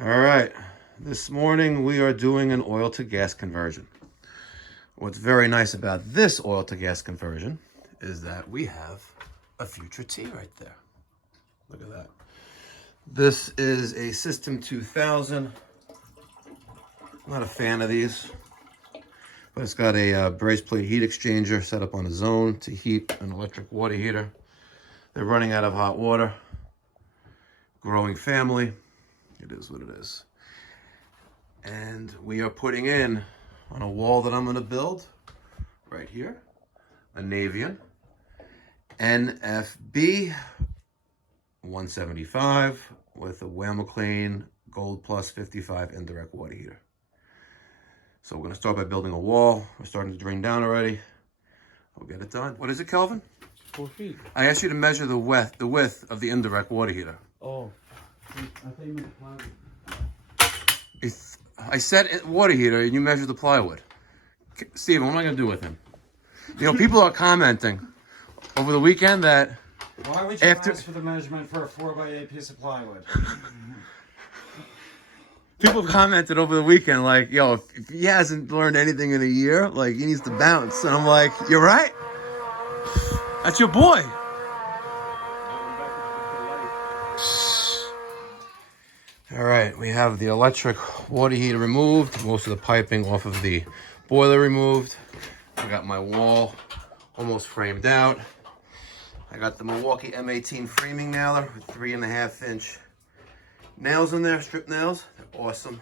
All right, this morning we are doing an oil to gas conversion. What's very nice about this oil to gas conversion is that we have a future T right there. Look at that. This is a System 2000. I'm not a fan of these, but it's got a braze plate heat exchanger set up on a zone to heat an electric water heater. They're running out of hot water. Growing family. It is what it is. And we are putting in on a wall that I'm going to build right here a Navien NFB-200 with a Weil McLain Gold Plus 55 indirect water heater. So we're going to start by building a wall. We're starting to drain down already. We'll get it done. What is it, Kelvin? 4 feet. I asked you to measure the width of the indirect water heater. Oh. I thought you meant plywood. I said water heater, and you measured the plywood. Steven, what am I going to do with him? You know, people are commenting over the weekend that why would you ask for the measurement for a 4x8 piece of plywood? People commented over the weekend like, yo, if he hasn't learned anything in a year, like, he needs to bounce. And I'm like, you're right. That's your boy. All right, we have the electric water heater removed, most of the piping off of the boiler removed. I got my wall almost framed out. I got the Milwaukee M18 framing nailer with 3.5-inch nails in there, strip nails. They're awesome.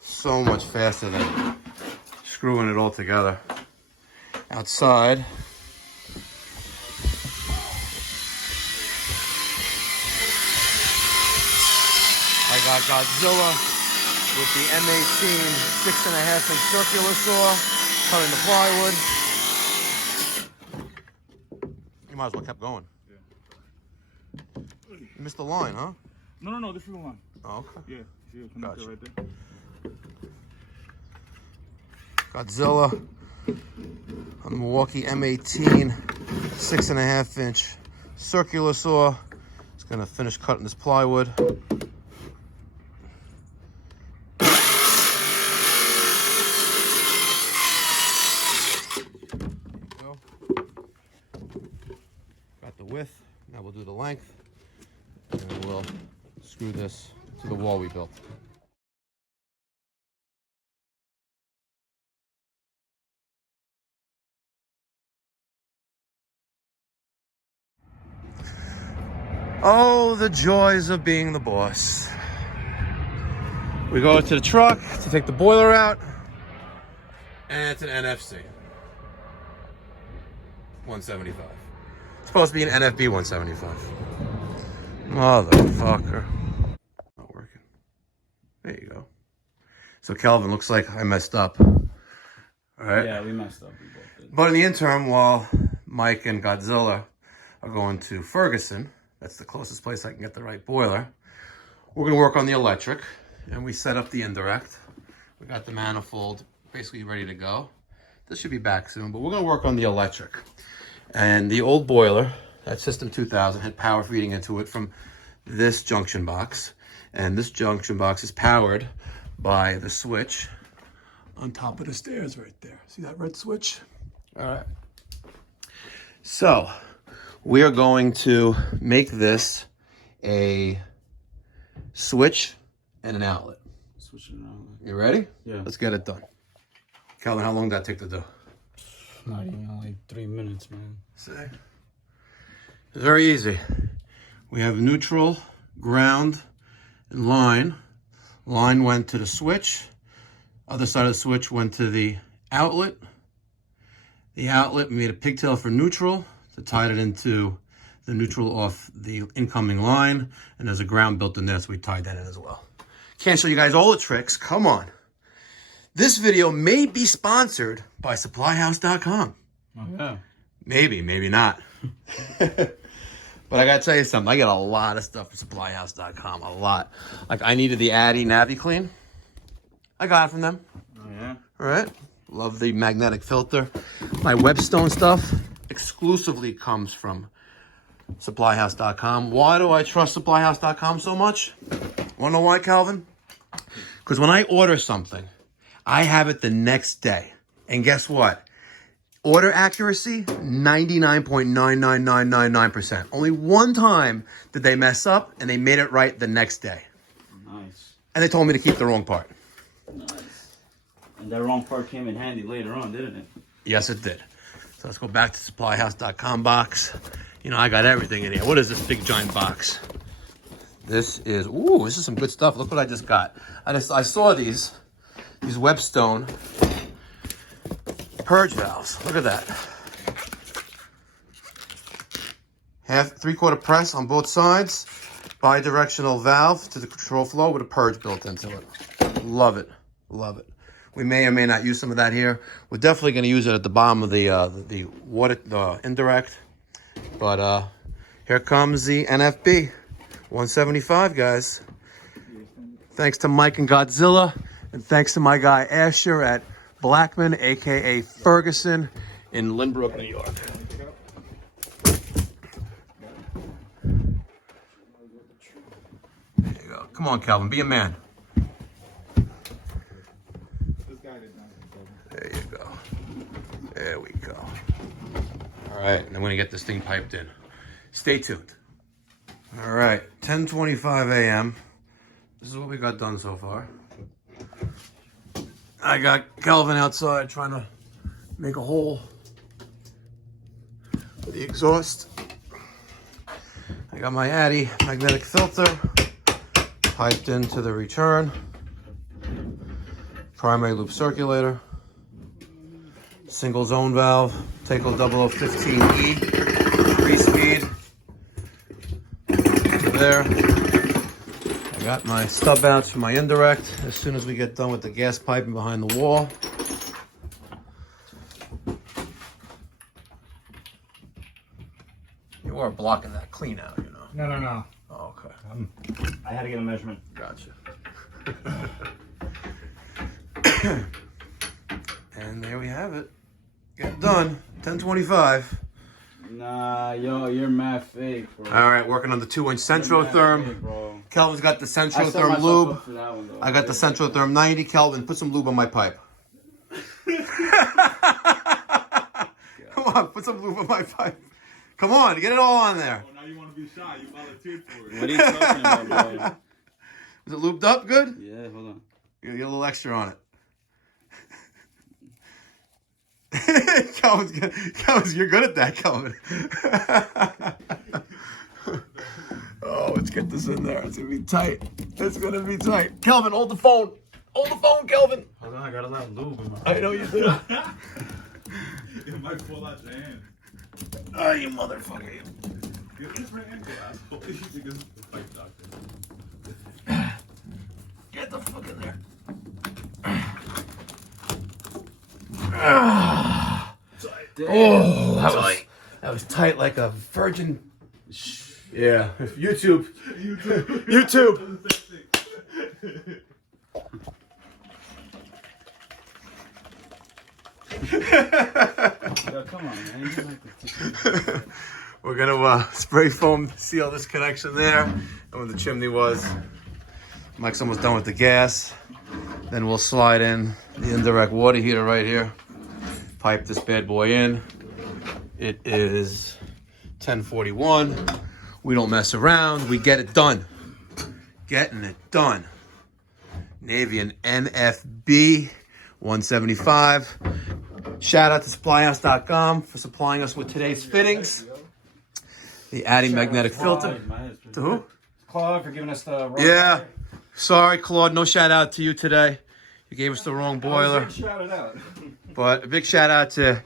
So much faster than screwing it all together. Outside, I got Godzilla with the M18 6.5-inch circular saw, cutting the plywood. You might as well kept going. Yeah. You missed the line, huh? No, this is the one. Oh, okay. Yeah, see the connector Gotcha. right there. Godzilla on the Milwaukee M18 6.5-inch circular saw. It's gonna finish cutting this plywood. Got the width, now we'll do the length, and then we'll screw this to the wall we built. Oh, the joys of being the boss. We go to the truck to take the boiler out, and it's an NFC 175. It's supposed to be an NFB 175. Motherfucker. Not working. There you go. So Kelvin, looks like I messed up. All right. Yeah, we messed up. We both did. But in the interim, while Mike and Godzilla are going to Ferguson, that's the closest place I can get the right boiler, we're going to work on the electric. And we set up the indirect. We got the manifold basically ready to go. This should be back soon, but we're going to work on the electric. And the old boiler, that System 2000, had power feeding into it from this junction box. And this junction box is powered by the switch on top of the stairs right there. See that red switch? All right. So we are going to make this a switch and an outlet. Switching around. You ready? Yeah. Let's get it done. Calvin, how long did that take to do? Not even like 3 minutes, man. See? It's very easy. We have neutral, ground, and line. Line went to the switch. Other side of the switch went to the outlet. The outlet, we made a pigtail for neutral to tie it into the neutral off the incoming line. And there's a ground built in there, so we tied that in as well. Can't show you guys all the tricks. Come on. This video may be sponsored by supplyhouse.com. Oh, yeah. Maybe, maybe not. But I gotta tell you something. I get a lot of stuff from supplyhouse.com. A lot. Like, I needed the Addy Navien clean. I got it from them. Oh, yeah. All right. Love the magnetic filter. My Webstone stuff exclusively comes from supplyhouse.com. Why do I trust supplyhouse.com so much? Want to know why, Calvin? Because when I order something, I have it the next day. And guess what? Order accuracy, 99.99999%. Only one time did they mess up, and they made it right the next day. Nice. And they told me to keep the wrong part. Nice. And that wrong part came in handy later on, didn't it? Yes, it did. So let's go back to supplyhouse.com box. You know, I got everything in here. What is this big giant box? This is some good stuff. Look what I just got. I saw these Webstone purge valves. Look at that. 3/4 press on both sides. Bi-directional valve to the control flow with a purge built into it. Love it. Love it. We may or may not use some of that here. We're definitely going to use it at the bottom of the Indirect. But here comes the NFB-175, guys. Thanks to Mike and Godzilla, and thanks to my guy Asher at Blackman, aka Ferguson, in Lynbrook, New York. There you go. Come on, Calvin, be a man. There you go. There we go. All right, and I'm going to get this thing piped in. Stay tuned. All right, 10:25 a.m. This is what we got done so far. I got Calvin outside trying to make a hole for the exhaust. I got my Addy magnetic filter piped into the return. Primary loop circulator. Single zone valve, Takeo 0015E, 3-speed. There. I got my stub outs for my indirect as soon as we get done with the gas piping behind the wall. You are blocking that clean out, you know. No. Oh, okay. I had to get a measurement. Gotcha. And there we have it. Get done. 10:25. Nah, yo, you're mad fake, bro. All right, working on the 2-inch Centrotherm. Fake, bro. Kelvin's got the I set Centrotherm myself lube. up for that one, though. I got the Centrotherm 90. Kelvin, put some lube on my pipe. Come on, put some lube on my pipe. Come on, get it all on there. Oh, now you want to be shy. You volunteered for it. What are you talking about, bro? Is it lubed up good? Yeah, hold on. You get a little extra on it. Kelvin's, you're good at that, Kelvin. Oh, let's get this in there. It's gonna be tight. It's gonna be tight. Kelvin, hold the phone. Hold the phone, Kelvin. Hold on, I got a lot of lube in my I know you do. It might fall out your hand. Oh, you motherfucker. You. Get this right hand, asshole. You think it's a fight doctor. Get the fuck in there. Oh, that was tight like a virgin. Yeah, YouTube. YouTube. Yo, come on, man. You like this. We're gonna spray foam seal this connection there, and where the chimney was. Mike's almost done with the gas. Then we'll slide in the indirect water heater right here. Pipe this bad boy in. It is 10:41. We don't mess around. We get it done. Getting it done. Navien NFB-175. Shout out to supplyhouse.com for supplying us with today's fittings. The Addy magnetic filter. To who? Claude for giving us the wrong Yeah. Sorry, Claude. No shout out to you today. You gave us the wrong boiler. Shout it out. But a big shout out to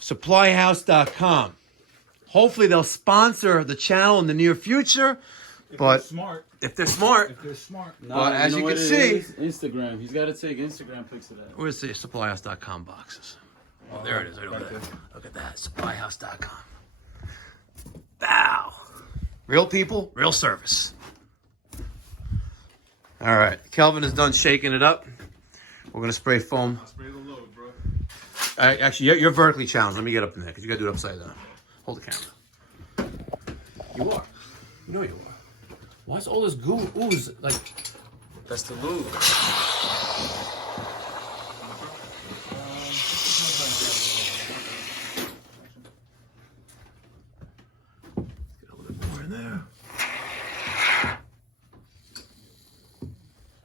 supplyhouse.com. Hopefully they'll sponsor the channel in the near future. But Smart. if they're smart, If they're smart. No, But as know you what can it see- is? Instagram. He's got to take Instagram pics of that. where's the supplyhouse.com boxes? Oh, there it is, right over there. Look at that, supplyhouse.com. Wow. Real people, real service. All right, Kelvin is done shaking it up. We're gonna spray foam. I'll spray the load, bro. Actually, you're vertically challenged. Let me get up in there because you gotta do it upside down. Hold the camera. You are. You know you are. Why's all this goo ooze? Like, that's the lube. Get a little bit more in there.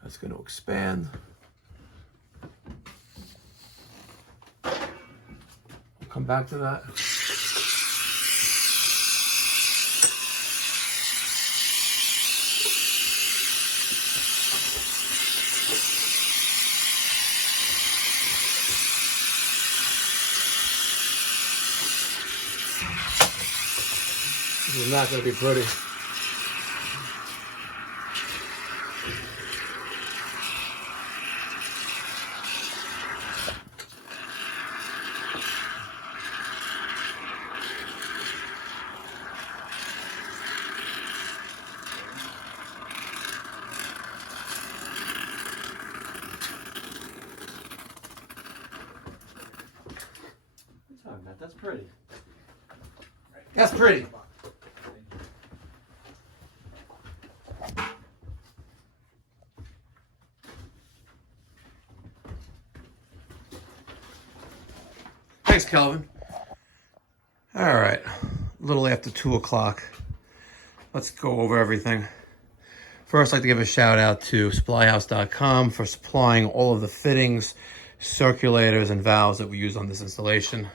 That's going to expand. We'll come back to that. This is not going to be pretty. That's pretty. That's pretty. Thanks, Kelvin. All right, a little after 2 o'clock. Let's go over everything. First, I'd like to give a shout out to supplyhouse.com for supplying all of the fittings, circulators, and valves that we use on this installation.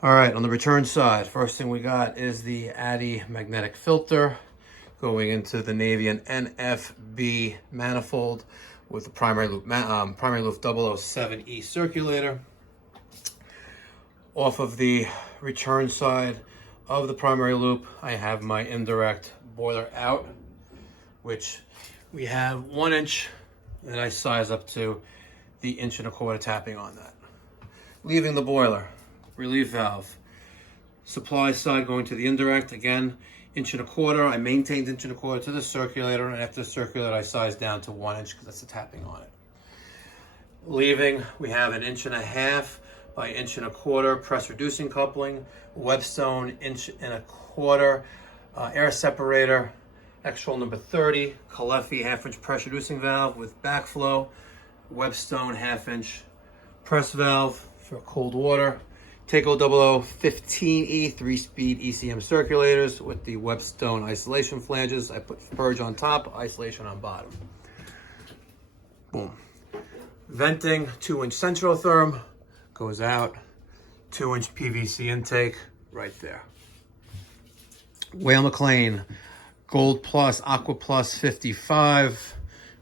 All right, on the return side, first thing we got is the Addy magnetic filter going into the Navien NFB manifold with the primary loop 007E circulator. Off of the return side of the primary loop, I have my indirect boiler out, which we have 1 inch that I size up to the 1.25 inch tapping on that. Leaving the boiler, relief valve. Supply side going to the indirect, again, 1.25 inch. I maintained 1.25 inch to the circulator, and after the circulator, I sized down to 1 inch because that's the tapping on it. Leaving, we have 1.5 inch by 1.25 inch press reducing coupling, Webstone 1.25 inch air separator, Extrol number 30, Calefi 1/2 inch press reducing valve with backflow, Webstone 1/2 inch press valve for cold water, Takeo 0015E 3-speed ECM circulators with the Webstone isolation flanges. I put purge on top, isolation on bottom. Boom. Venting, 2-inch centrotherm goes out, 2-inch PVC intake right there. Weil McLain Gold Plus Aqua Plus 55.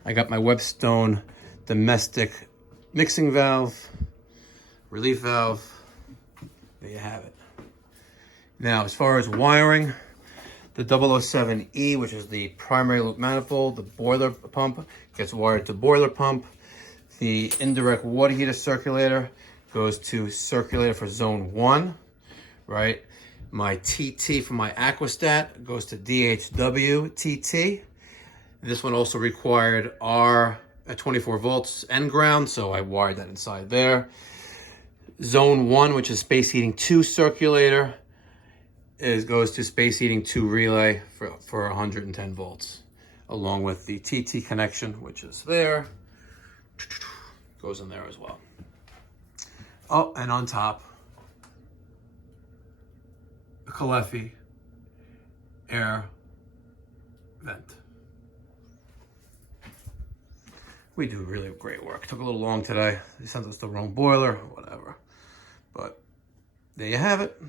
I got my Webstone domestic mixing valve, relief valve. There you have it. Now, as far as wiring, the 007E, which is the primary loop manifold, the boiler pump, gets wired to boiler pump. The indirect water heater circulator goes to circulator for zone 1, right? My TT for my Aquastat goes to DHW TT. This one also required R at 24 volts and ground, so I wired that inside there. Zone 1, which is space heating 2 circulator, goes to space heating 2 relay for 110 volts, along with the TT connection, which is there. Goes in there as well. Oh, and on top, a Calefi air vent. We do really great work. Took a little long today. They sent us the wrong boiler, whatever. But there you have it.